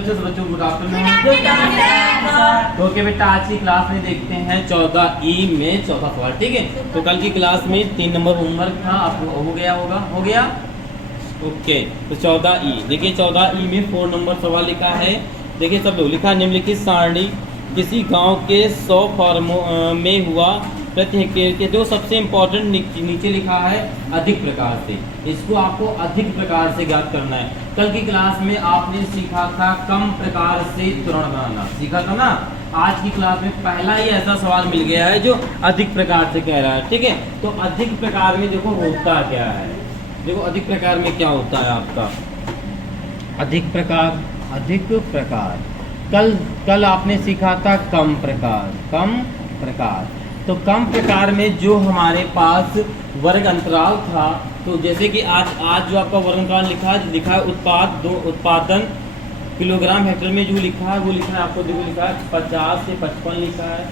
बच्चों से बच्चों गुड आफ्टरनून। तो ओके बेटा, आज की क्लास में देखते हैं 14E में चौथा सवाल। ठीक है, तो कल की क्लास में 3 नंबर होमवर्क था, आपको हो गया होगा, हो गया। ओके, तो 14E देखिए, 14E में 4 नंबर सवाल लिखा है। देखिए सब लोग लिखा, निम्नलिखित सारणी किसी गांव के 100 फार्मों में हुआ प्रति हेक्टेयर के। जो सबसे इम्पोर्टेंट नीचे लिखा है अधिक प्रकार से, इसको आपको अधिक प्रकार से ज्ञात करना है। कल की क्लास में आपने सीखा था कम प्रकार से त्वरण बनाना, सीखा था ना। आज की क्लास में पहला ही ऐसा सवाल मिल गया है जो अधिक प्रकार से कह रहा है। ठीक है, तो अधिक प्रकार में देखो होता क्या है। देखो अधिक प्रकार में क्या होता है आपका अधिक प्रकार। कल आपने सीखा था कम प्रकार। तो कम प्रकार में जो हमारे पास वर्ग अंतराल था, तो जैसे कि आज जो आपका वर्ग अंतराल लिखा है उत्पादन किलोग्राम हेक्टेयर में जो लिखा है वो लिखा है आपको, देखो लिखा है 50 से 55 लिखा है,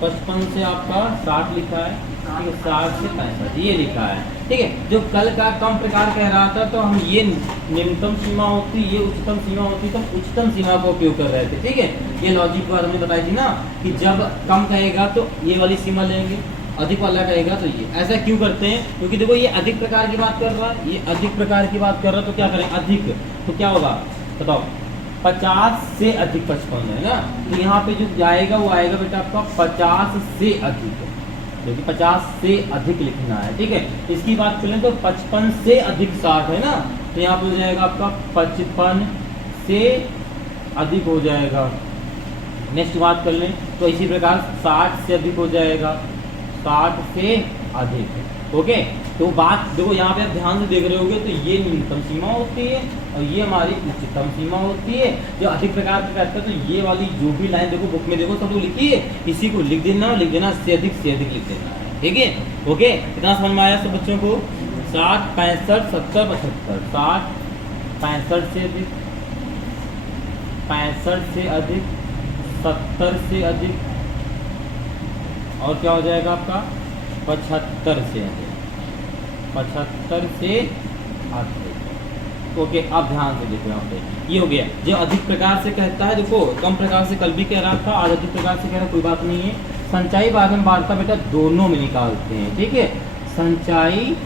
55 से आपका 60 लिखा है, ठीक है, 60 से 65 ये लिखा है। ठीक है, जो कल का कम प्रकार कह रहा था, तो हम ये न्यूनतम सीमा होती, ये उच्चतम सीमा होती, तो उच्चतम सीमा का उपयोग कर रहे थे। ठीक है, ये लॉजिक बात हमने बताई थी ना कि जब कम कहेगा तो ये वाली सीमा लेंगे, अधिक वाला कहेगा तो ये। ऐसा क्यों करते हैं? क्योंकि देखो ये अधिक प्रकार की बात कर रहा है, ये अधिक प्रकार की बात कर रहा है, तो क्या करें अधिक, तो क्या होगा बताओ, 50 से अधिक 55 है ना, तो यहाँ पे जो जाएगा वो आएगा बेटा आपका 50 से अधिक, क्योंकि 50 से अधिक लिखना है। ठीक है, इसकी बात करें तो 55 से अधिक 60 है ना, तो यहाँ पे हो जाएगा आपका 55 से अधिक हो जाएगा। नेक्स्ट बात कर लें तो इसी प्रकार 60 से अधिक हो जाएगा, 60 से अधिक। ओके, तो बात देखो यहाँ पे आप ध्यान से देख रहे होगे, तो ये न्यूनतम सीमा होती है और ये हमारी उच्चतम सीमा होती है। जो अधिक प्रकार की कहते हैं, तो ये वाली जो भी लाइन देखो बुक में देखो सब लोग लिखी है, इसी को लिख देना से अधिक लिख देना है। ठीक है, ओके, कितना समझ में आया सब बच्चों को? 60, 65, 70, 75, 60, 65 से अधिक, 65 से अधिक, 70 से अधिक, और क्या हो जाएगा आपका 75 से अधिक, 75 से अधिक। ओके, आप ध्यान से देखो यहाँ पे ये हो गया। जो अधिक प्रकार से कहता है, देखो कम प्रकार से कल भी कह रहा था, आज अधिक प्रकार से कह रहा है, कोई बात नहीं है। संचयी बारंबारता बेटा दोनों में निकालते हैं। ठीक है, संचयी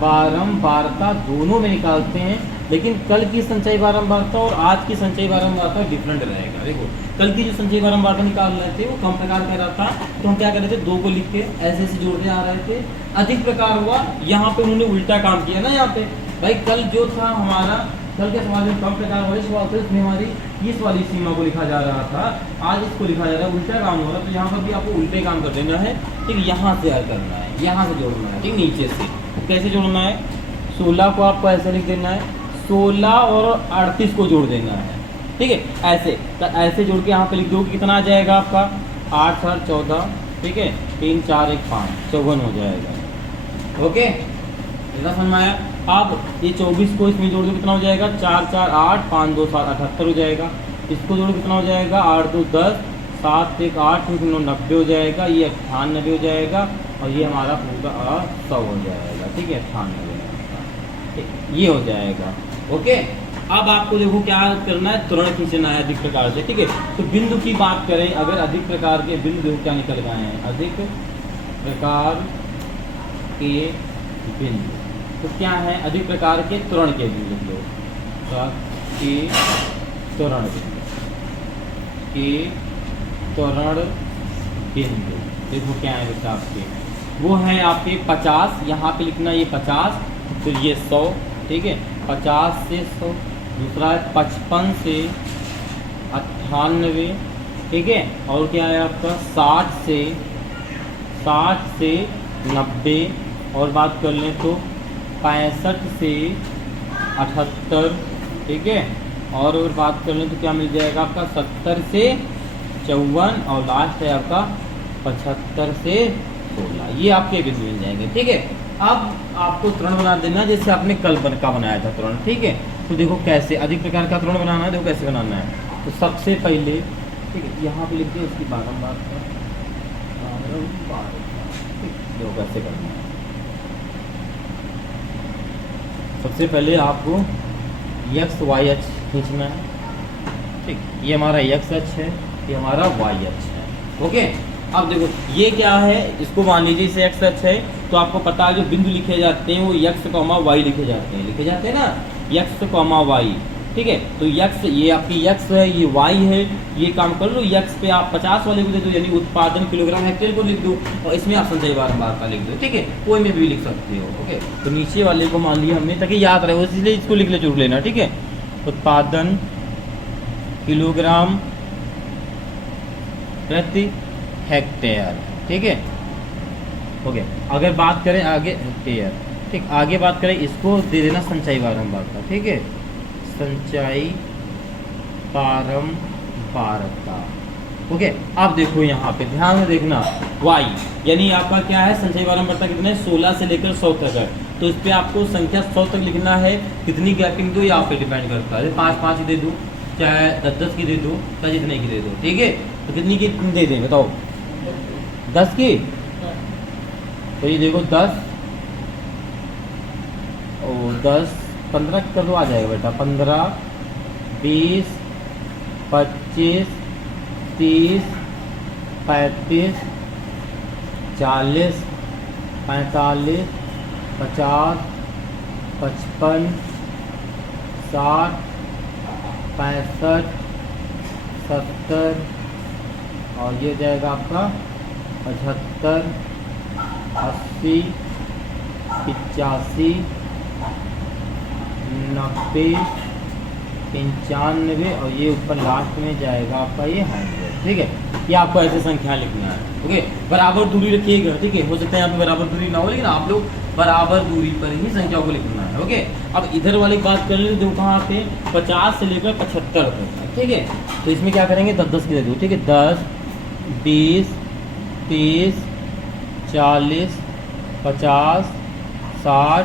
बारंबारता दोनों में निकालते हैं, लेकिन कल की संचयी बारंबारता और आज की संचयी बारंबारता डिफरेंट रहेगा। देखो कल की जो संचयी बारंबारता निकाल रहे थे वो कम प्रकार कह रहा था, तो हम क्या कर रहे थे, 2 को लिख के ऐसे ऐसे जोड़ते आ रहे थे। अधिक प्रकार हुआ, यहाँ पे उन्होंने उल्टा काम किया ना। यहाँ पे भाई कल जो था हमारा, कल के सवाल में कम प्रकार वाले सवाल थे, इसमें हमारी इस वाली सीमा को लिखा जा रहा था, आज इसको लिखा जा रहा है, उल्टा काम हो रहा है। तो यहाँ पर भी आपको उल्टे काम कर देना है। ठीक, यहाँ से हल करना है, यहाँ से जोड़ना है। ठीक, नीचे से कैसे जोड़ना है, 16 को आपको ऐसे लिख देना है, 16 और 38 को जोड़ देना है। ठीक है, ऐसे तो ऐसे जोड़ के यहाँ पे लिख दो, कितना आ जाएगा आपका 8 और 14, ठीक है, 3 4 1 5 54 हो जाएगा। ओके, इतना समझ में आया। अब ये 24 को इसमें जोड़ दो, कितना हो जाएगा 4 4 8 5 2 7 78 हो जाएगा। इसको जोड़ कितना हो जाएगा 8 2 10 7 1 8 9 90 हो जाएगा। ये 98 हो जाएगा और ये हमारा पूरा 100 हो जाएगा। ठीक है, 98 ये हो जाएगा। ओके, अब आपको देखो क्या करना है, त्वरण खींचना है अधिक प्रकार से। ठीक है, तो बिंदु की बात करें, अगर अधिक प्रकार के बिंदु देखो क्या निकल गए हैं, अधिक प्रकार के बिंदु तो क्या है, अधिक प्रकार के त्वरण के बिंदु, के त्वरण बिंदु देखो क्या है बेटा आपके, वो है आपके 50, यहाँ पे लिखना ये 50, फिर ये 100। ठीक है, 50 से 100, दूसरा है 55 से 98। ठीक है, और क्या है आपका 60 से 90, और बात कर लें तो 65 से 78। ठीक है, और अगर बात कर लें तो क्या मिल जाएगा आपका 70 से 54, और लास्ट है आपका 75 से 16। ये आपके बिंदु मिल जाएंगे। ठीक है, अब आपको त्वरण बना देना जैसे आपने कल का बनाया था त्वरण। ठीक है, तो देखो कैसे अधिक प्रकार का त्वरण बनाना है, देखो कैसे बनाना है। तो सबसे पहले ठीक है, यहाँ पे लिख दिया, इसकी बारंबारता, देखो कैसे करना है। सबसे पहले आपको एक्स वाई अक्ष खींचना है। ठीक, ये हमारा एक्स अक्ष है, ये हमारा वाई अक्ष है। ओके, अब देखो ये क्या है, इसको मान लीजिए इसे एक्स अक्ष है, तो आपको पता है जो बिंदु लिखे जाते हैं वो एक्स कॉमा वाई लिखे जाते हैं ना, एक्स कॉमा वाई। ठीक है, तो यक्स, ये आपकी यक्स है, ये वाई है, ये काम कर लो। यक्स पे आप 50 वाले को दे दो, यानी उत्पादन किलोग्राम हेक्टेयर को लिख दो, और इसमें आप संचय बारंबार का लिख दो। ठीक है, कोई में भी लिख सकते हो। ओके, तो नीचे वाले को मान लिया हमने, ताकि याद रहे, इसलिए इसको लिख ले जरूर लेना। ठीक है, उत्पादन किलोग्राम प्रति हेक्टेयर। ठीक है, ओके, अगर बात करें आगे हेक्टेयर, ठीक, आगे बात करें इसको दे देना संचय बारंबार का। ठीक है, संचय बारंबारता। ओके, अब देखो यहाँ पे ध्यान से देखना, y यानी आपका क्या है, संचय बारंबारता कितना है, 16 से लेकर 100 तक है। तो इस पे आपको संख्या 100 तक लिखना है, कितनी गैपिंग दो ये आप पे डिपेंड करता है। 5-5 की दे दूँ, चाहे 10-10 की दे दो, चाहे जितने की दे दो। ठीक है, तो कितनी की दे दें बताओ, 10 की। तो ये देखो 10 और 10 15 कर दो, आ जाएगा बेटा। 15, 20, 25, 30, 35, 40, 45, 50, 55, 60, 65, 70, और ये जाएगा आपका 75, 80, 85, 90, 95, और ये ऊपर लास्ट में जाएगा आपका ये 100। ठीक है, ये आपको ऐसे संख्या लिखना है। ओके, बराबर दूरी रखिएगा। ठीक है, हो सकता है यहाँ पे बराबर दूरी ना हो, लेकिन आप लोग बराबर दूरी पर ही संख्याओं को लिखना है। ओके, अब इधर वाली बात कर लेते हैं, कहाँ पे 50 से लेकर 75 तक। ठीक है, तो इसमें क्या करेंगे, 10-10 की दे दो। ठीक है, 10, 20, 30, 40, 50, 60,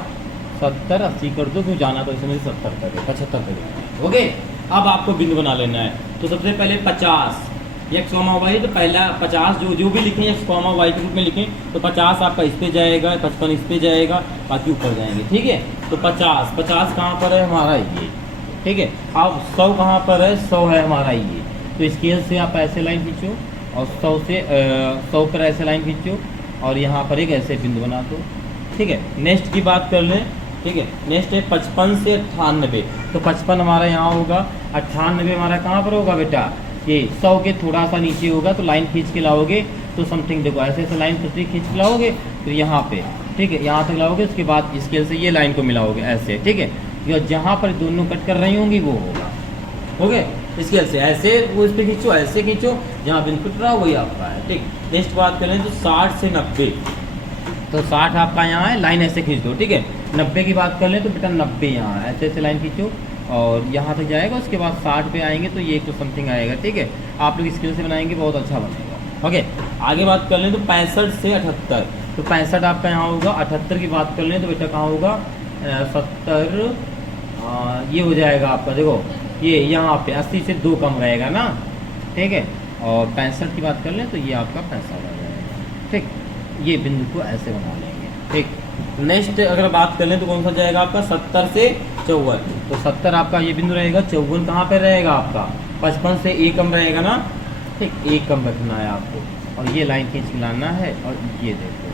70, 80 कर दो, क्यों जाना तो इसमें 70 तक है, 75 तक है। ओके, अब आपको बिंदु बना लेना है। तो सबसे पहले 50 एक्स कॉमा वाई, तो पहला 50 जो भी लिखें एक्स कॉमा वाई के रूप में लिखें, तो 50 आपका इस पे जाएगा, 55 इस पे जाएगा, बाकी ऊपर जाएंगे। ठीक है, तो 50 कहाँ पर है हमारा ये। ठीक है, अब 100 कहाँ पर है, 100 है हमारा ये। तो स्केल से आप ऐसे लाइन खींचो, और 100 पर ऐसे लाइन खींचो, और यहाँ पर एक ऐसे बिंदु बना दो। ठीक है, नेक्स्ट की बात कर लें। ठीक है, नेक्स्ट है 55 से 98। तो 55 हमारा यहाँ होगा, 98 हमारा कहाँ पर होगा बेटा, ये 100 के थोड़ा सा नीचे होगा। तो लाइन खींच के लाओगे तो समथिंग देखो ऐसे ऐसे लाइन खींच के लाओगे, तो यहाँ पे ठीक है यहाँ तक लाओगे, उसके बाद स्केल से ये लाइन को मिलाओगे ऐसे। ठीक है, या जहाँ पर दोनों कट कर रही होंगी वो होगा। ओके, स्केल से ऐसे वो इस पर खींचो, ऐसे खींचो, जहाँ बिल्कुल कट रहा वही आपका है। ठीक, नेक्स्ट बात करें तो 60 से 90। तो 60 आपका यहाँ है, लाइन ऐसे खींच दो। ठीक है, 90 की बात कर लें तो बेटा 90 यहाँ ऐसे ऐसे लाइन खींचो, और यहाँ तक जाएगा, उसके बाद 60 पे आएंगे तो ये कुछ समथिंग आएगा। ठीक है, आप लोग स्केल से बनाएंगे बहुत अच्छा बनेगा। ओके, आगे बात कर लें तो 65 से 78। तो 65 आपका यहाँ होगा। 78 की बात कर लें तो बेटा कहाँ होगा, 70, ये हो जाएगा आपका, देखो ये यहाँ पे 80 से 2 कम रहेगा ना। ठीक है, और 65 की बात कर लें तो ये आपका 65 आ जाएगा। ठीक, ये बिंदु को ऐसे बना लेंगे। ठीक, नेक्स्ट अगर बात कर लें तो कौन सा जाएगा आपका, 70 से 54। तो 70 आपका ये बिंदु रहेगा। 54 कहाँ पे रहेगा आपका, 55 से 1 कम रहेगा ना। ठीक, 1 कम रखना है आपको, और ये लाइन खींच के लाना है, और ये देखो,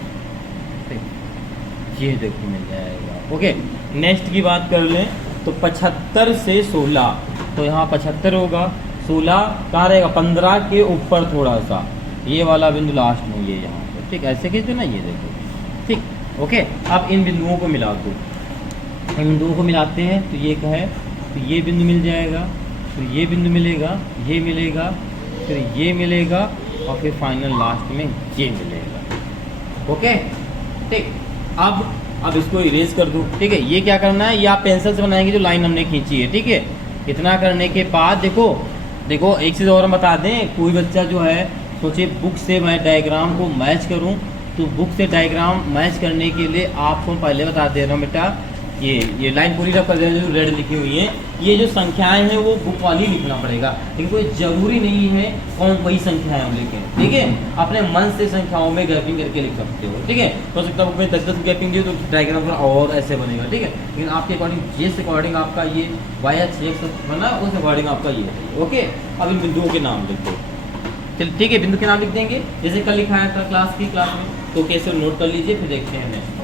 ठीक, ये देखो मिल जाएगा। ओके, नेक्स्ट की बात कर लें तो 75 से 16। तो यहाँ 75 होगा, 16 कहाँ रहेगा, 15 के ऊपर थोड़ा सा, ये वाला बिंदु लास्ट में ये यहाँ पर। ठीक, ऐसे खींच दो ना, ये देखो। ठीक, ओके, अब इन बिंदुओं को मिला दो। इन बिंदुओं को मिलाते हैं तो ये क्या है, तो ये बिंदु मिल जाएगा, तो ये बिंदु मिलेगा, ये मिलेगा, फिर ये मिलेगा, और फिर फाइनल लास्ट में ये मिलेगा। ओके, ठीक, अब इसको इरेज कर दो। ठीक है, ये क्या करना है, ये आप पेंसिल से बनाएंगे जो लाइन हमने खींची है। ठीक है, इतना करने के बाद देखो एक चीज़ और हम बता दें, कोई बच्चा जो है सोचे बुक से मैं डायग्राम को मैच करूं, तो बुक से डायग्राम मैच करने के लिए आपको पहले बता दे रहा हूं बेटा, ये लाइन पूरी रफ कर देना जो रेड लिखी हुई है। ये जो संख्याएं हैं वो बुक वाली लिखना पड़ेगा, लेकिन कोई ज़रूरी नहीं है कौन वही संख्याएं हम लिखें, ठीक है। अपने मन से संख्याओं में गैपिंग करके लिख सकते हो, ठीक है। हो सकता है बुक में 10-10 गैपिंग दी तो डायग्राम और ऐसे बनेगा, ठीक है। लेकिन आपके अकॉर्डिंग जिस अकॉर्डिंग आपका ये वाई एक्स बना उस अकॉर्डिंग आपका ये है, ओके। अब इन बिंदुओं के नाम लिख दो, चल ठीक है। बिंदु के नाम लिख देंगे जैसे कल लिखाया था क्लास में, तो कैसे नोट कर लीजिए, फिर देखते हैं नेक्स्ट सवाल।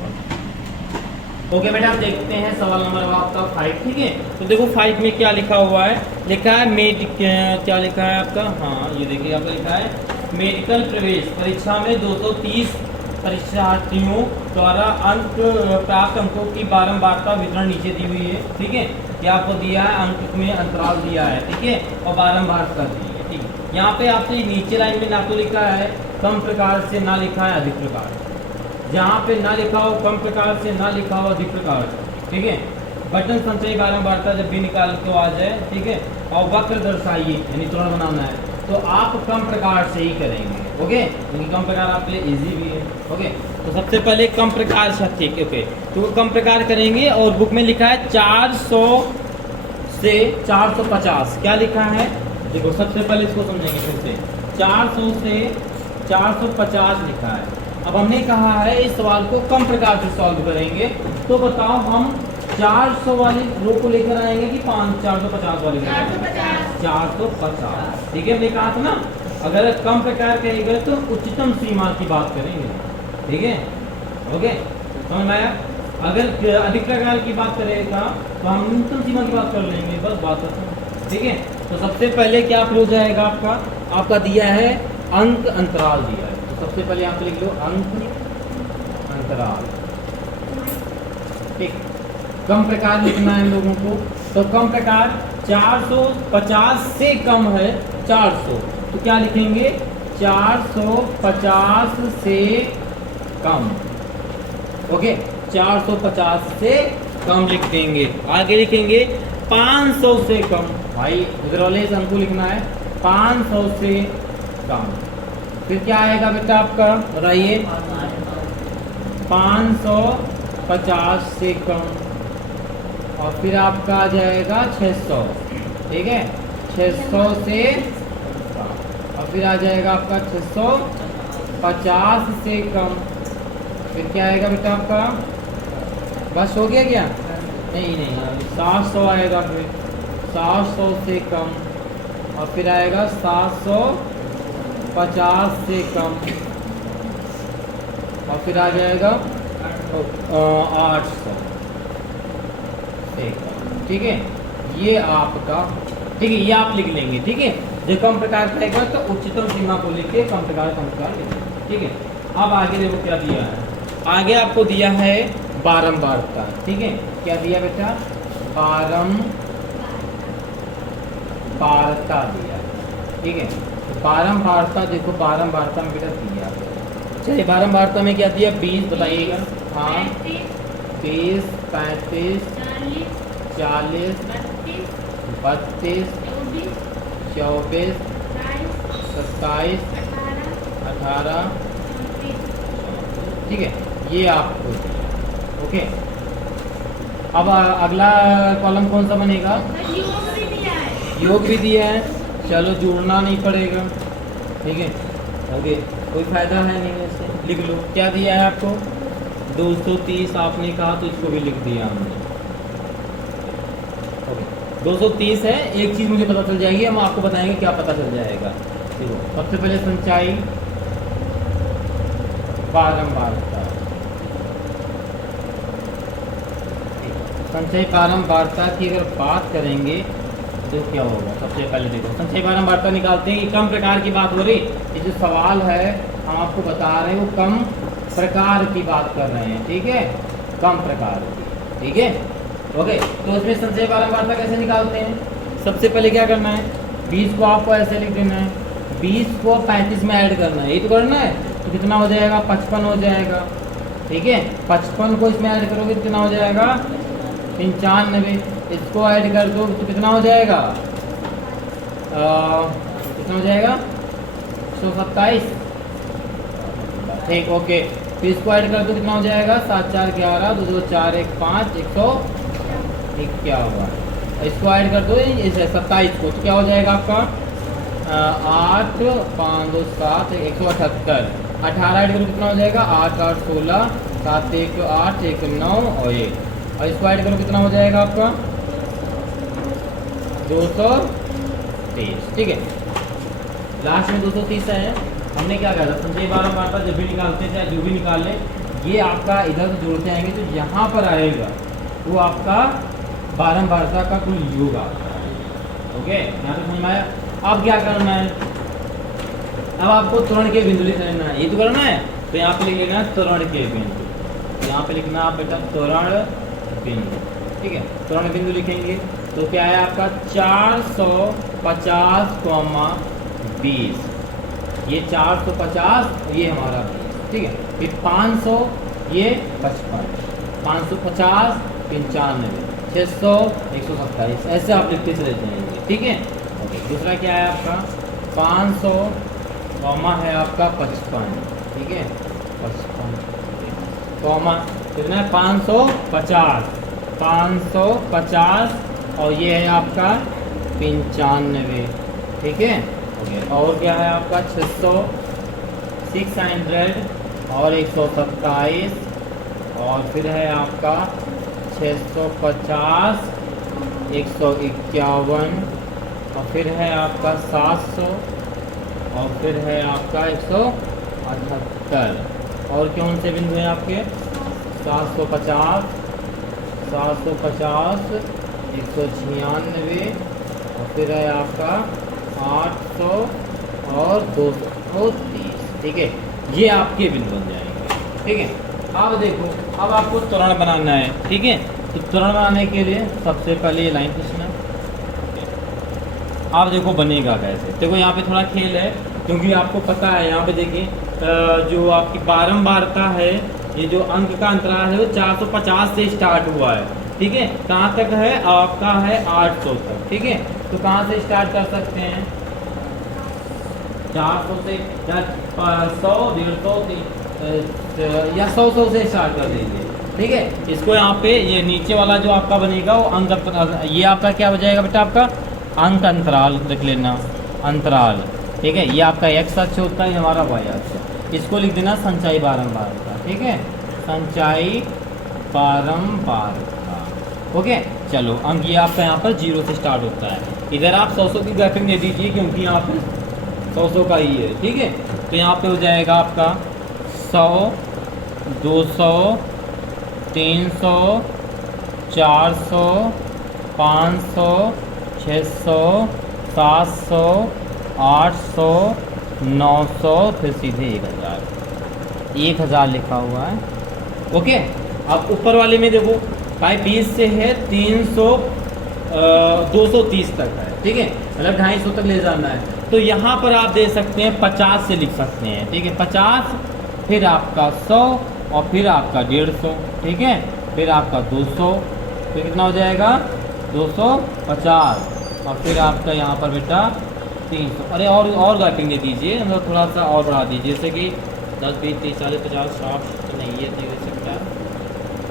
ओके बेटा, आप देखते हैं सवाल नंबर आपका 5, ठीक है। तो देखो 5 में क्या लिखा हुआ है, लिखा है क्या लिखा है आपका, हाँ ये देखिए आपका लिखा है मेडिकल प्रवेश परीक्षा में 230 परीक्षार्थियों द्वारा अंक प्राप्त अंकों की बारंबारता वितरण नीचे दी हुई है, ठीक है। ये आपको दिया है, अंक में अंतराल दिया है, ठीक है, और बारंबारता दी है, ठीक है। यहाँ पे आपसे नीचे लाइन में ना तो लिखा है कम प्रकार से, ना लिखा है अधिक प्रकार। जहाँ पे ना लिखा हो कम प्रकार से, ना लिखा हो अधिक प्रकार, ठीक है। बटन संचय बारंबारता जब भी निकाल तो आ जाए, ठीक है। और वक्र दर्शाइए यानी त्वरण बनाना है तो आप कम प्रकार से ही करेंगे, ओके। क्योंकि कम प्रकार आपके लिए इजी भी है, ओके। तो सबसे पहले कम प्रकार से, ठीक है, ओके। तो कम प्रकार करेंगे और बुक में लिखा है 400 से 450, क्या लिखा है देखो। सबसे पहले इसको समझेंगे फिर से, 400 से 450 लिखा है। अब हमने कहा है इस सवाल को कम प्रकार से सॉल्व करेंगे, तो बताओ हम 400 वाली रो को लेकर आएंगे कि 450 वाली? 450, ठीक है। हमने कहा था ना, अगर कम प्रकार कहेंगे तो उच्चतम सीमा की बात करेंगे, ठीक है, ओके, समझ में आया। अगर अधिक प्रकार की बात करेगा तो हम न्यूनतम सीमा की बात कर लेंगे, बस बात खत्म, ठीक है। तो सबसे पहले क्या हो जाएगा आपका दिया है अंक अंतराल दिया है, तो सबसे पहले आप लिख लो अंक अंतराल, ठीक। कम प्रकार लिखना है लोगों को, तो कम प्रकार 450 से कम है 400, तो क्या लिखेंगे 450 से कम, ओके। 450 से कम लिख देंगे। आगे लिखेंगे 500 से कम, भाई इधर वाले इस अंक को लिखना है 500 से कम। फिर क्या आएगा बेटा आपका, बताइए 550 से कम, और फिर आपका आ जाएगा 600, ठीक है, 600 से कम, और फिर आ जाएगा आपका 650 से कम। फिर क्या आएगा बेटा आपका, बस हो गया क्या? नहीं 700 आएगा, फिर 700 से कम, और फिर आएगा 750 से कम, और फिर आ जाएगा 800 से कम, ठीक है। ये आपका, ठीक है, ये आप लिख लेंगे, ठीक है। जो कम प्रकार का तो उच्चतम सीमा को लिख के कम प्रकार लिख लेंगे, ठीक है। अब आगे देखो क्या दिया है, आगे आपको दिया है बारंबारता, ठीक है। क्या दिया बेटा, बारंबारता दिया, ठीक है। बारंबारता देखो, बारंबारता में बेटा दिया, चलिए बारंबारता में क्या दिया 20, बताइएगा, हाँ 20, 35, 40, 32, 24, 27, 18, ठीक है, ये आपको, ओके। अब अगला कॉलम कौन सा बनेगा, योग भी दिया है, चलो जोड़ना नहीं पड़ेगा, ठीक है, ओके, कोई फायदा है नहीं इससे, लिख लो। क्या दिया है आपको 230, आपने कहा तो इसको भी लिख दिया हमने, ओके। 230 है, एक चीज़ मुझे पता चल जाएगी, हम आपको बताएंगे क्या पता चल जाएगा। देखो सबसे पहले संचाई बारंबारता, संचय बारंबारता की अगर बात करेंगे तो क्या होगा, सबसे पहले देखो संचय बारंबारता निकालते हैं कि कम प्रकार की बात हो रही, ये जो सवाल है हम आपको बता रहे हैं वो कम प्रकार की बात कर रहे हैं, ठीक है, कम प्रकार की, ठीक है, ओके। तो उसमें संचय बारंबारता कैसे निकालते हैं, सबसे पहले क्या करना है, 20 को आपको ऐसे लिख देना है, 20 को 35 में ऐड करना है, यही तो करना है, तो कितना हो जाएगा 55 हो जाएगा, ठीक है। 55 को इसमें ऐड करोगे तो कितना हो जाएगा 95, इसको ऐड कर दो तो कितना हो जाएगा कितना हो जाएगा 127, ठीक, ओके। फिर इसको ऐड कर दो, कितना हो जाएगा 7 4 11, 2 2 4 1 5, 151। इसको ऐड कर दो इसे 27 को, तो क्या हो जाएगा आपका 8 5 2 7 178। 18 ऐड करो, कितना हो जाएगा 8 8 16, 7 1 8 1 9 और 1। और इसको ऐड करो, कितना हो जाएगा आपका 230। ठीक है, लास्ट में 230 है। हमने क्या कहा था, संचयी बारंबारता जब भी निकालते हैं, चाहे जो भी निकाल ले, ये आपका इधर से जोड़ते आएंगे तो यहाँ पर आएगा वो आपका बारंबारता का कुल योग आता है। ओके, यहाँ तक समझ में आया। अब क्या करना है, अब आपको त्वरण के बिंदु लिख लेना है। ये तो करना है, तो यहाँ पे लिख लेना है त्वरण के बिंदु। यहाँ पे लिखना आप बेटा त्वरण बिंदु। ठीक है, त्वरण बिंदु लिखेंगे तो क्या है आपका 450,20। ये 450, ये हमारा 20। ठीक है, फिर 500, ये 55, 550 95, 600 127, ऐसे आप लिखते चले जाएंगे। ठीक है, ओके। दूसरा क्या है आपका 500 कॉमा है आपका 55। ठीक है, 55 कॉमा कितना है 550, 550 और ये है आपका 95। ठीक है, ओके। और क्या है आपका 600 और 127 और फिर है आपका 650 151 और फिर है आपका 700 और फिर है आपका 178। और कौन से बिंदु हैं आपके 750 196 और फिर है आपका 800 और 230। ठीक है, ये आपके बिंदु बन जाएंगे। ठीक है, अब देखो, अब आपको त्वरण बनाना है। ठीक है, तो त्वरण बनाने के लिए सबसे पहले ये लाइन खींचना। आप देखो बनेगा कैसे, देखो यहाँ पे थोड़ा खेल है, क्योंकि आपको पता है यहाँ पे देखिए जो आपकी बारंबारता है, ये जो अंक का अंतराल है वो 450 से स्टार्ट हुआ है। ठीक है, कहाँ तक है आपका है 800 तक। ठीक है, तो कहाँ से स्टार्ट कर सकते हैं 400 से या 100 150 या 100 से स्टार्ट कर दीजिए। ठीक है, इसको यहाँ पे ये नीचे वाला जो आपका बनेगा वो अंक, ये आपका क्या हो जाएगा बेटा आपका अंक अंतराल रख लेना, अंतराल। ठीक है, ये आपका एक्स अक्ष होता है, हमारा वाई अक्ष। इसको लिख देना संचयी बारंबारता। ठीक है, संचयी बारंबारता। ओके, चलो अंक ये आपका यहाँ पर 0 से स्टार्ट होता है। इधर आप 100 की ग्राफिंग दे दीजिए, क्योंकि यहाँ पे 100 का ही है। ठीक है, तो यहाँ पे हो जाएगा आपका 100 200 300 400 500 600 700 800 900 फिर सीधे 1000 लिखा हुआ है। ओके, अब ऊपर वाले में देखो भाई 20 से है 300 230 तक है। ठीक है, मतलब 250 तक ले जाना है, तो यहाँ पर आप दे सकते हैं 50 से लिख सकते हैं। ठीक है, 50 फिर आपका 100 और फिर आपका 150। ठीक है, फिर आपका 200, फिर कितना हो जाएगा 250 और फिर आपका यहाँ पर बेटा 300। अरे और ग्राफिंग दे दीजिए, मतलब थोड़ा सा और बढ़ा दीजिए, जैसे कि 10 20 30 40 50 60 तो नहीं ये दे सकता।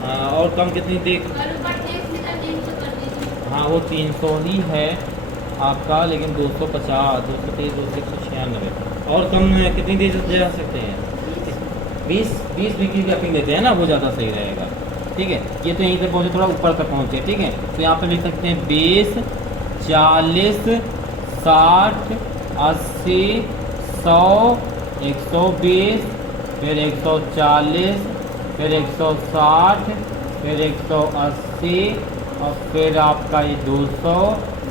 और कम कितनी देख, हाँ वो 300 ही है आपका, लेकिन 250 230 296 और कम कितनी देर जा सकते हैं 20 की ग्राफिंग देते हैं ना, वो ज़्यादा सही रहेगा। ठीक है, ये तो यहीं से पहुँचे, थोड़ा ऊपर तक पहुँचे। ठीक है, तो यहाँ पे लिख सकते हैं 20 40 60 80 100 120 फिर 140 फिर 160 फिर 180 और फिर आपका ये 200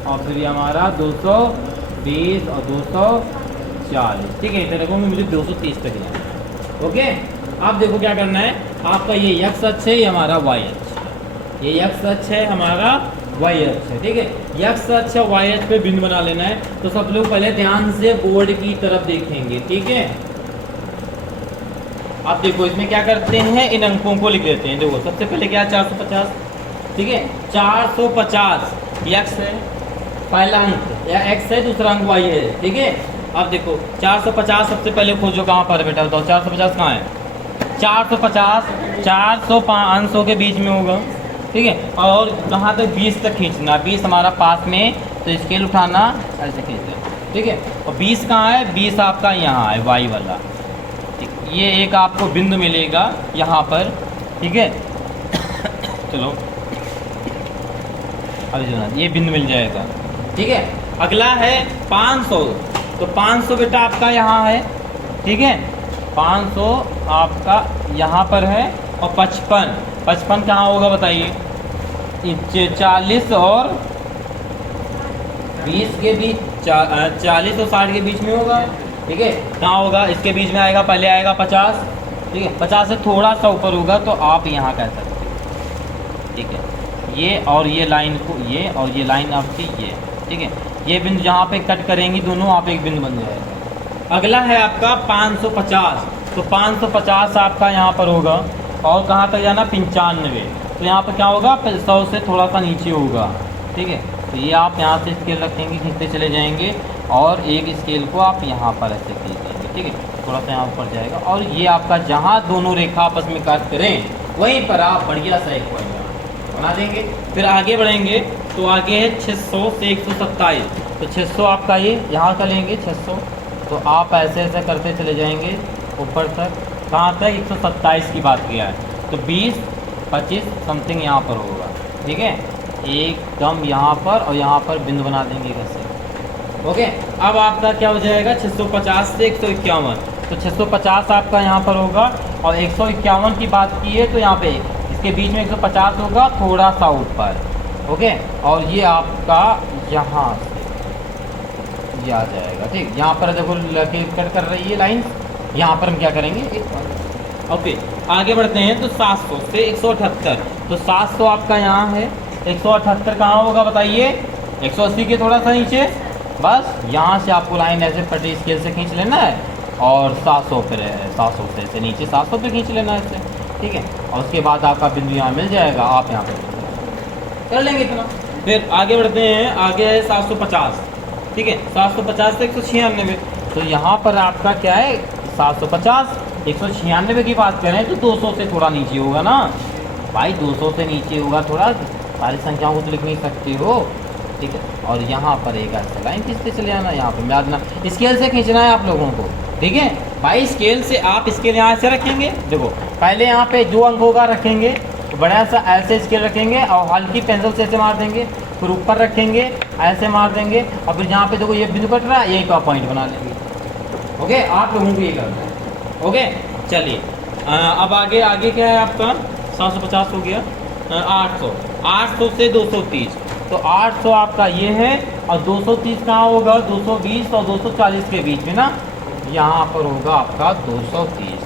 और फिर हमारा 220 और 240। ठीक है, इधर देखो मुझे 230 तक जाना है। ओके, अब देखो क्या करना है, आपका ये एक्स अक्ष है, ये हमारा वाई अक्ष है। ये एक्स अक्ष है, हमारा वाई अक्ष है। ठीक है, एक्स अक्ष और वाई अक्ष पे बिंदु बना लेना है। तो सब लोग पहले ध्यान से बोर्ड की तरफ देखेंगे। ठीक है, आप देखो इसमें क्या करते हैं, इन अंकों को लिख लेते हैं। देखो सबसे पहले क्या है 450। ठीक है, 450 एक्स है, पहला अंक या एक्स है, दूसरा अंक वाई है। ठीक है, अब देखो 450 सबसे पहले खोजो कहाँ पर बेटा, बताओ 450 कहाँ है, 450 400-500 के बीच में होगा, ठीक है। और कहाँ तक 20 तक खींचना, 20 हमारा पास में, तो स्केल उठाना ऐसे खींचना, ठीक है। और 20 कहाँ है, 20 आपका यहाँ है वाई वाला, ठीक। ये एक आपको बिंदु मिलेगा यहाँ पर, ठीक है। चलो अभी जो ना ये बिंदु मिल जाएगा, ठीक है। अगला है 500, तो 500 बेटा आपका यहाँ है, ठीक है। 500 आपका यहाँ पर है। और 55 कहाँ होगा बताइए, 40 और 20 के बीच, 40 और 60 के बीच में होगा, ठीक है। कहाँ होगा, इसके बीच में आएगा, पहले आएगा 50, ठीक है। 50 से थोड़ा सा ऊपर होगा तो आप यहाँ कह सकते हो, ठीक है। ये और ये लाइन को, ये और ये लाइन आपकी ये, ठीक है। ये बिंदु जहाँ पे कट करेंगी दोनों, आप एक बिंदु बन जाएगा। अगला है आपका 550, तो 550 आपका यहाँ पर होगा। और कहाँ तक जाना, 95, तो यहाँ पर क्या होगा, 100 से थोड़ा सा नीचे होगा, ठीक है। तो ये आप यहाँ से स्केल रखेंगे, खींचते चले जाएंगे, और एक स्केल को आप यहाँ पर ऐसे खींच देंगे, ठीक है। थोड़ा सा यहाँ ऊपर जाएगा, और ये आपका जहाँ दोनों रेखा आपस में काट करें वहीं पर आप बढ़िया सा एक पॉइंट बना देंगे। फिर आगे बढ़ेंगे, तो आगे है 600 से 127, तो 600 आपका ये यहाँ का लेंगे 600, तो आप ऐसे ऐसे करते चले जाएंगे ऊपर तक, कहाँ तक 127 की बात किया है, तो 20-25 समथिंग यहाँ पर होगा, ठीक है। एकदम यहाँ पर और यहाँ पर बिंदु बना देंगे कैसे, ओके। अब आपका क्या हो जाएगा, 650 से 151, तो 650 आपका यहाँ पर होगा। और 151 की बात की है तो यहाँ पे इसके बीच में 150 होगा, थोड़ा सा ऊपर, ओके। और ये आपका यहाँ से ये आ जाएगा, ठीक। यहाँ पर देखो लकीर कट कर रही है लाइन, यहाँ पर हम क्या करेंगे, ओके। आगे बढ़ते हैं, तो 700 से 178, तो 700 आपका यहाँ है, 178 कहाँ होगा बताइए, 180 के थोड़ा सा नीचे, बस यहाँ से आपको लाइन ऐसे पट्टी स्केल से खींच लेना है, और 700 पर 700 से ऐसे नीचे 700 पे खींच लेना है ऐसे, ठीक है। और उसके बाद आपका बिंदु यहाँ मिल जाएगा, आप यहाँ पर कर लेंगे इतना। फिर आगे बढ़ते हैं, आगे है 750, ठीक है। 750 से 196, तो यहाँ पर आपका क्या है, 750 196 की बात करें तो 200 से थोड़ा नीचे होगा ना भाई, 200 से नीचे होगा थोड़ा, सारी संख्याओं को तो लिख नहीं सकते हो, ठीक है। और यहाँ पर एक ऐसा लाइन खींचते चले जाना, यहाँ पर याद ना स्केल से खींचना है आप लोगों को, ठीक है भाई। स्केल से आप स्केल यहाँ से रखेंगे, देखो पहले यहाँ पे जो अंक होगा रखेंगे, तो बड़ा सा ऐसे स्केल रखेंगे, और हल्की पेंसिल से ऐसे मार देंगे, फिर ऊपर रखेंगे ऐसे मार देंगे, और फिर जहाँ पे देखो ये बिंदु कट रहा है यही का पॉइंट बना लेंगे, ओके। आप लोगों को ये करना है, ओके। चलिए अब आगे क्या है आपका, 750 हो गया। 800 से 230, तो 800 आपका ये है, और 230 कहाँ होगा, 220 और 240 के बीच में ना, यहाँ पर होगा आपका 230।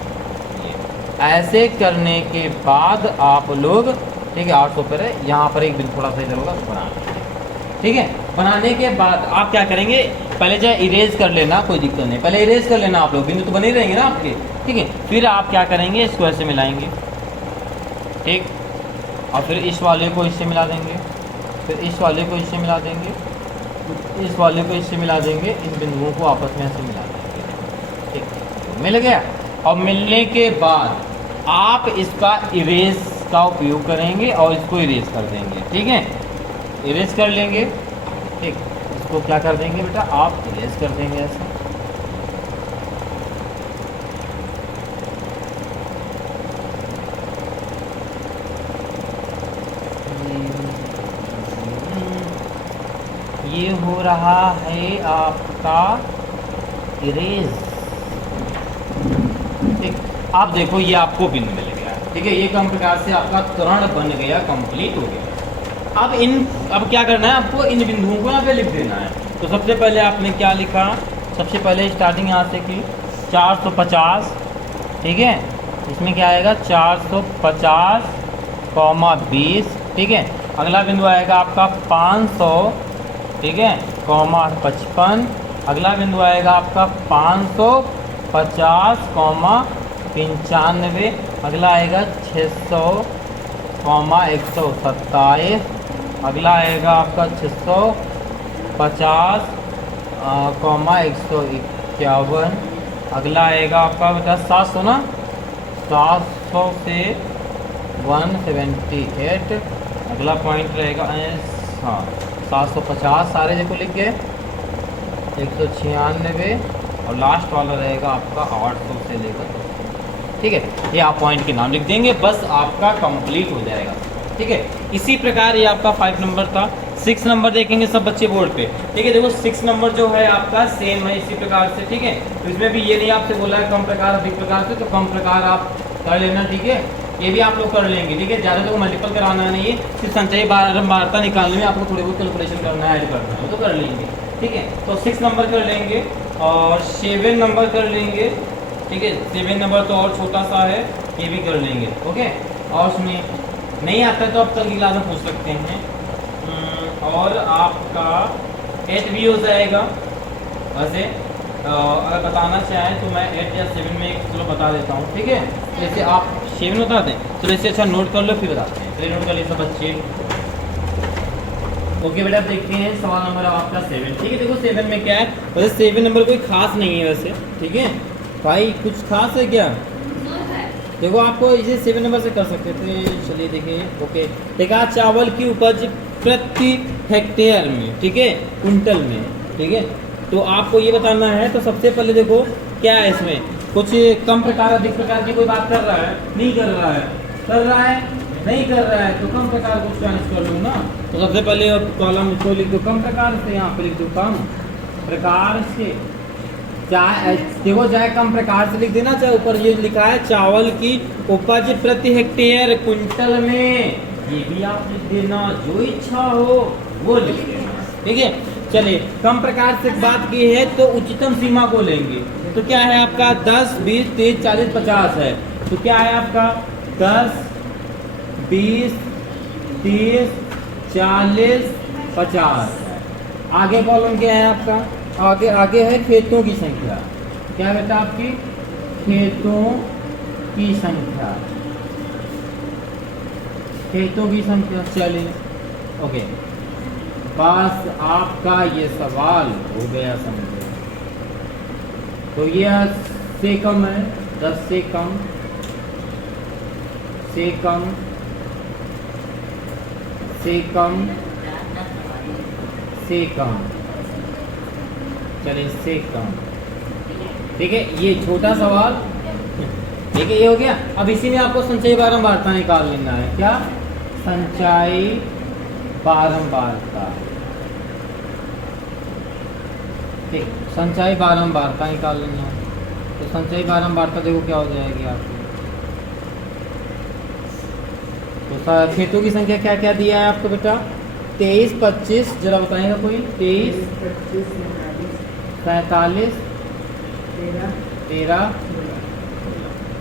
ऐसे करने के बाद आप लोग, ठीक है, 800 पर है, यहाँ पर एक बिंदु थोड़ा सा इधर होगा, बना लेंगे, ठीक है। बनाने के बाद आप क्या करेंगे, पहले चाहे इरेज कर लेना, कोई दिक्कत नहीं, पहले इरेज कर लेना आप लोग, बिंदु तो बने रहेंगे ना आपके, ठीक है। फिर आप क्या करेंगे, इसको ऐसे मिलाएंगे, ठीक, और फिर इस वाले को इससे मिला देंगे, फिर इस वाले को इससे मिला देंगे, इस वाले को इससे मिला देंगे, इन बिंदुओं को आपस में ऐसे मिला देंगे, ठीक, मिल गया। और मिलने के बाद आप इसका इरेज का उपयोग करेंगे और इसको इरेज कर देंगे, ठीक है। इरेज कर लेंगे, ठीक, इसको क्या कर देंगे बेटा, आप इरेज कर देंगे ऐसे, ये हो रहा है आपका इरेज, ठीक। आप देखो ये आपको बिंदु मिल गया, ठीक है। ये कम प्रकार से आपका त्वरण बन गया, कंप्लीट हो गया। अब क्या करना है आपको, इन बिंदुओं को यहाँ पे लिख देना है। तो सबसे पहले आपने क्या लिखा, सबसे पहले स्टार्टिंग यहाँ से की 450, ठीक है। इसमें क्या आएगा, 450, 20, ठीक है। अगला बिंदु आएगा आपका 500, ठीक है, 55। अगला बिंदु आएगा आपका 550, 95। अगला आएगा 600, 127। अगला आएगा आपका 650, 151। अगला आएगा आपका बेटा 700 ना, 700 से 178। अगला पॉइंट रहेगा हाँ 750 सारे देखो लिख गए, 196 और लास्ट वाला रहेगा आपका 800 से लेकर। ठीक है, ये आप पॉइंट के नाम लिख देंगे, बस आपका कंप्लीट हो जाएगा। ठीक है, इसी प्रकार ये आपका 5 नंबर था। 6 नंबर देखेंगे सब बच्चे बोर्ड पे। ठीक है, देखो 6 नंबर जो है आपका सेम है इसी प्रकार से। ठीक है, तो इसमें भी ये नहीं आपसे बोला है कम प्रकार अधिक प्रकार से, तो कम प्रकार आप कर लेना। ठीक है, ये भी आप लोग कर लेंगे। ठीक है, ज़्यादा तो मल्टीपल कराना नहीं है, सिर्फ संचयी बारंबारता निकालने में आपको थोड़ी बहुत कैलकुलेशन करना है, ऐड करना है, तो कर लेंगे। ठीक है, तो 6 नंबर कर लेंगे और 7 नंबर कर लेंगे। ठीक है, 7 नंबर तो और छोटा सा है, ये भी कर लेंगे। ओके, और सुनिए, नहीं आता है तो आप कल की क्लास में पूछ सकते हैं। और आपका 8 भी हो जाएगा। वैसे अगर बताना चाहें तो मैं 8 या 7 में चलो बता देता हूँ। ठीक है, जैसे आप 7 बता दें तो जैसे अच्छा नोट कर लो फिर बताते हैं। चलिए नोट कर लीजिए सब बच्चे। ओके बेटा, आप देखते हैं सवाल नंबर आपका 7। ठीक है, देखो 7 में क्या है, वैसे 7 नंबर कोई खास नहीं है वैसे। ठीक है भाई, कुछ खास है क्या? देखो आपको इसे 7 नंबर से कर सकते थे। चलिए देखिए। ओके, देखा चावल की उपज प्रति हेक्टेयर में, ठीक है, कुंटल में। ठीक है, तो आपको ये बताना है। तो सबसे पहले देखो क्या है इसमें, कुछ कम प्रकार अधिक प्रकार की कोई बात कर रहा है, नहीं कर रहा है, कर रहा है, नहीं कर रहा है, तो कम प्रकार को चॉइस कर लूँ ना। तो सबसे पहले कॉलम इसको लिख दो कम प्रकार से, यहाँ पे लिख दो कम प्रकार से। चाहे देखो, चाहे कम प्रकार से लिख देना, चाहे ऊपर ये लिखा है चावल की उपज प्रति हेक्टेयर कुंटल में, ये भी आप लिख देना, जो इच्छा हो वो लिख देना। ठीक है, चलिए कम प्रकार से बात की है तो उच्चतम सीमा को लेंगे। तो क्या है आपका 10, 20, 30, 40, 50 है। तो क्या है आपका 10, 20, 30, 40, 50 है। आगे कॉलम क्या है आपका, आगे है खेतों की संख्या। क्या बेटा आपकी खेतों की संख्या, खेतों की संख्या। चलिए ओके, बस आपका ये सवाल हो गया समझे। तो ये से कम है, 10 से कम, से कम, से कम, से कम। चलिए से कम। ठीक है, ये छोटा सवाल। ठीक है, ये हो गया। अब इसी में आपको संचयी बारंबारता निकाल लेना है। क्या? संचयी बारंबारता। ठीक, संचयी बारंबारता निकाल लेना है। तो संचयी बारंबारता देखो क्या हो जाएगी आपकी। तो खेतों की संख्या क्या क्या दिया है आपको बेटा? 23, 25, जरा बताएगा कोई? 23, 45, 13,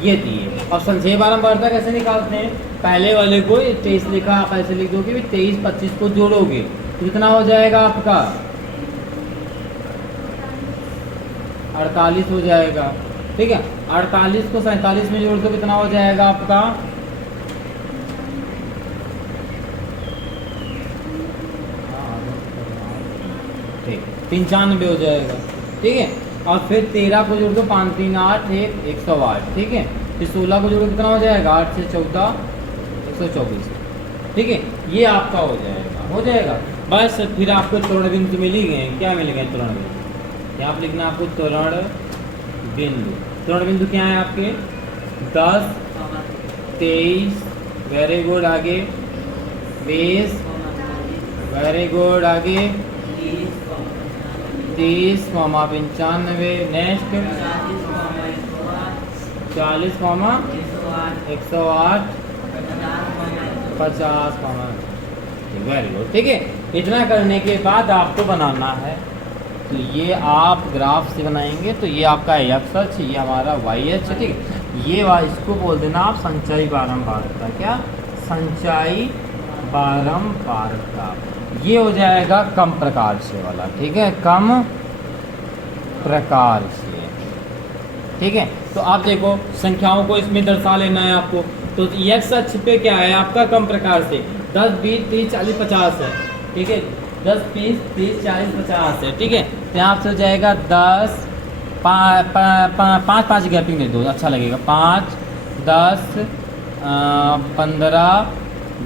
ये दिए। और संचयी बारंबारता कैसे निकालते हैं? पहले वाले को 23 लिखा, आप ऐसे लिख दो कि 23, 25 को जोड़ोगे तो कितना हो जाएगा आपका? 48 हो जाएगा। ठीक है, 48 को 47 में जोड़ दो कितना हो जाएगा आपका? ठीक, 95 हो जाएगा। ठीक है, और फिर 13 को जोड़ दो, 5, 3, 8, 108। ठीक है, फिर 16 को जोड़ दो कितना हो जाएगा? 8 से 14, 124। ठीक है, ये आपका हो जाएगा, हो जाएगा। बस फिर आपको त्वरण बिंदु मिल ही गए। क्या मिल गए? त्वरण बिंदु। यहाँ पर लिखना आपको त्वरण बिंदु। त्वरण बिंदु क्या है आपके? 10, 23, वेरी गुड, आगे 20, वेरी गुड, आगे 30, 95, नेक्स्ट 40, 108, 50, वेरी गुड। ठीक है, इतना करने के बाद आपको बनाना है। तो ये आप ग्राफ से बनाएंगे तो ये आपका एक्स अक्ष, ये हमारा वाई अक्ष। ठीक है, ये इसको बोल देना आप संचयी बारंबारता। क्या? संचयी बारंबारता। ये हो जाएगा कम प्रकार से वाला। ठीक है, कम प्रकार से। ठीक है, तो आप देखो संख्याओं को इसमें दर्शा लेना है आपको। तो एक्स अक्ष पे क्या है आपका? कम प्रकार से 10, 20, 30, 40, 50 है। ठीक है, 10, 20, 30, 40, 50 है। ठीक है, तो यहाँ से हो जाएगा 10, 5 गैपिंग दे दो, अच्छा लगेगा। 5, 10, 15,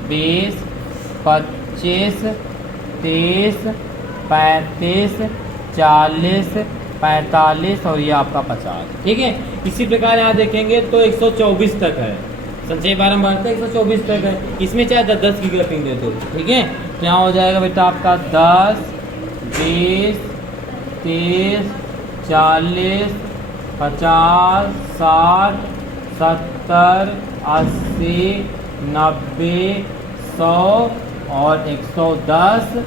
20, 25, 30, 35, 40, 45 और ये आपका 50। ठीक है, इसी प्रकार यहाँ देखेंगे तो 124 तक है। संचय बारंबार का 124 तक है। इसमें चाहे 10 की ग्रैपिंग दे दो। ठीक है, तो यहाँ हो जाएगा बेटा आपका 10, 20, 30, 40, 50, 60, 70, 80, 90, 100 और 110,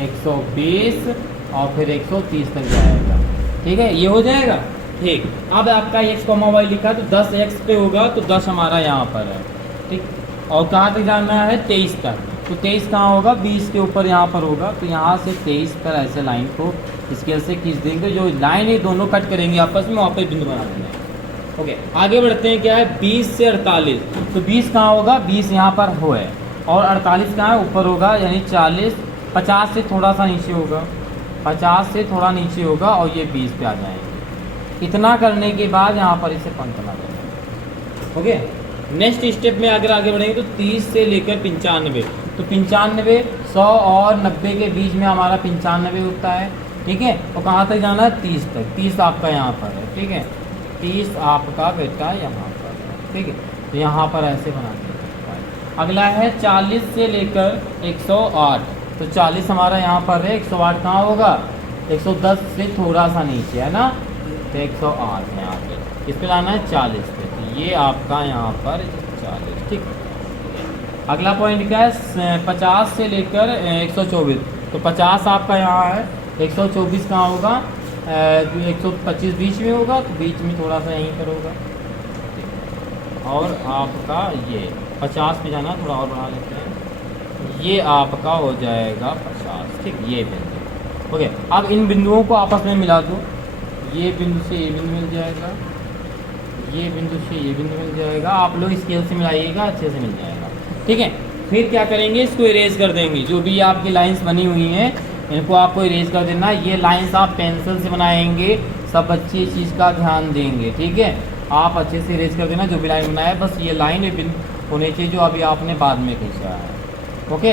120 और फिर 130 तक जाएगा। ठीक है, ये हो जाएगा। ठीक, अब आपका x, y लिखा तो 10x पे होगा तो 10 हमारा यहाँ पर है। ठीक, और कहाँ तक जाना है? 23 तक। तो 23 कहाँ होगा? 20 के ऊपर यहाँ पर होगा। तो यहाँ से 23 पर ऐसे लाइन को स्केल से खींच देंगे। जो लाइन है दोनों कट करेंगे आपस में, वहाँ पर बिंदु बना देंगे। ओके, आगे बढ़ते हैं। क्या है? 20 से 48। तो 20 कहाँ होगा? 20 यहाँ पर हो है और 48 कहाँ है? ऊपर होगा, यानी 40, 50 से थोड़ा सा नीचे होगा, 50 से थोड़ा नीचे होगा और ये 20 पे आ जाएंगे। इतना करने के बाद यहाँ पर इसे पंख बना देंगे। ओके, नेक्स्ट स्टेप में अगर आगे बढ़ेंगे तो 30 से लेकर 95। तो 95, 100 और 90 के बीच में हमारा 95 होता है। ठीक है, और कहाँ तक जाना है? 30 तक। 30 आपका यहाँ पर है। ठीक है, 30 आपका बेटा यहाँ पर है। ठीक है, तो यहाँ पर ऐसे बना देंगे। अगला है 40 से लेकर 108। तो 40 हमारा यहाँ पर है, 108 कहाँ होगा? 110 से थोड़ा सा नीचे है ना, तो 108 है यहाँ पे। इस पे लाना है 40 पे। तो ये आपका यहाँ पर 40। ठीक, अगला पॉइंट क्या है? 50 से लेकर 124। तो 50 आपका यहाँ है, 124 कहाँ होगा? 125 बीच में होगा, तो बीच में थोड़ा सा यहीं पर होगा। और आपका ये 50 पे जाना, थोड़ा और बढ़ा लेते हैं, ये आपका हो जाएगा 50। ठीक, ये बिंदु। ओके, अब इन बिंदुओं को आपस में मिला दो। ये बिंदु से ये बिंदु मिल जाएगा, ये बिंदु से ये बिंदु मिल जाएगा। आप लोग स्केल से मिलाइएगा, अच्छे से मिल जाएगा। ठीक है, फिर क्या करेंगे? इसको इरेज कर देंगे। जो भी आपकी लाइंस बनी हुई हैं इनको आपको इरेज कर देना। ये लाइंस आप पेंसिल से बनाएंगे। सब बच्चे इस चीज़ का ध्यान देंगे। ठीक है, आप अच्छे से इरेज कर देना जो भी लाइन बनाया। बस ये लाइन होनी चाहिए जो अभी आपने बाद में खींचा है। ओके,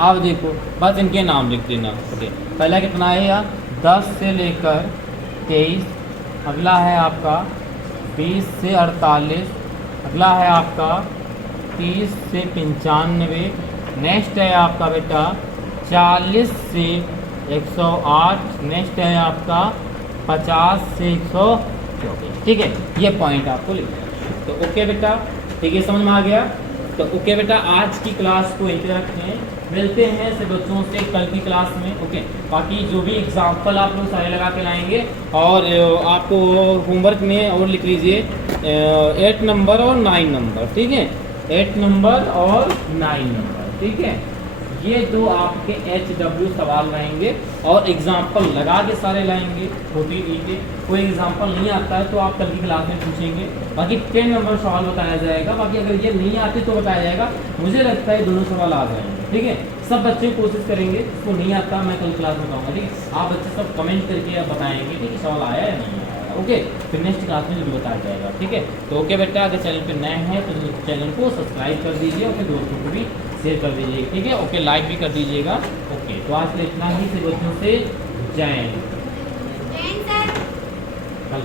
आप देखो, बस इनके नाम लिख देना। ओके, पहला कितना है यार? 10 से लेकर 23। अगला है आपका 20 से 48। अगला है आपका 30 से 95। नेक्स्ट है आपका बेटा 40 से 108। नेक्स्ट है आपका 50 से 124। ठीक है, ये पॉइंट आपको लिखना है। तो ओके बेटा, ठीक है, समझ में आ गया? तो ओके बेटा, आज की क्लास को यहीं रखते हैं। मिलते हैं ऐसे बच्चों से कल की क्लास में। ओके, बाकी जो भी एग्जाम्पल आप लोग सारे लगा के लाएंगे और आपको होमवर्क में और लिख लीजिए 8 नंबर और 9 नंबर। ठीक है, 8 नंबर और 9 नंबर। ठीक है, ये दो आपके HW सवाल रहेंगे और एग्जाम्पल लगा के सारे लाएंगे। छोटी ठीक, कोई एग्जाम्पल नहीं आता है तो आप कल की क्लास में पूछेंगे। बाकी 10 नंबर सवाल बताया जाएगा। बाकी अगर ये नहीं आते तो बताया जाएगा। मुझे लगता है दोनों सवाल आ जाएंगे। ठीक है, सब बच्चे कोशिश करेंगे। इसको नहीं आता मैं कल क्लास में बताऊँगा। ठीक है, आप बच्चे सब कमेंट करके बताएंगे कि सवाल आया या नहीं आया। ओके, फिर नेक्स्ट क्लास में जरूर बताया जाएगा। ठीक है, तो ओके बेटा, अगर चैनल पर नए हैं तो चैनल को सब्सक्राइब कर दीजिए और फिर दोस्तों को भी शेयर कर दीजिए। ठीक है, ओके, लाइक भी कर दीजिएगा। ओके, तो आज के इतना ही से बच्चों से जय हिंद। कल